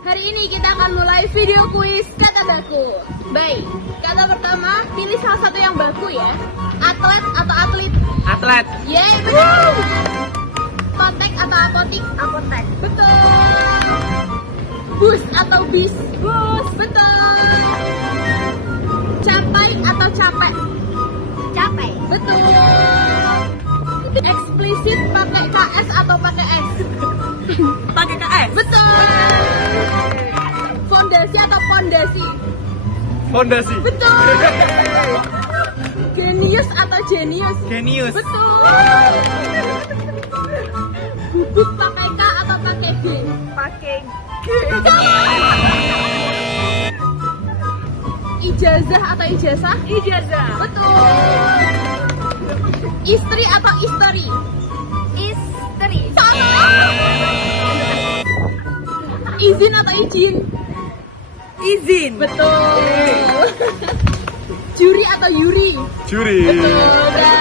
Hari ini kita akan mulai video kuis kata baku. Baik, kata pertama, pilih salah satu yang baku ya. Atlet atau atlet? Atlet. Yeay, betul. Kontek atau apotik? Apotek. Betul. Bus atau bis? Bus. Betul. Capai atau capek? Capek. Betul. Eksplisit pakai KS atau pakai S? Pakai KS. Betul. Fondasi atau pondasi? Fondasi. Betul. Genius atau jenius? Genius. Betul. Bubuk pakai K atau pakai G? Pakai Ijazah atau ijazah? ijazah. Betul. Istri atau istri? Istri. Izin atau izin? Izin. Betul. Juri atau yuri? Juri. Betul.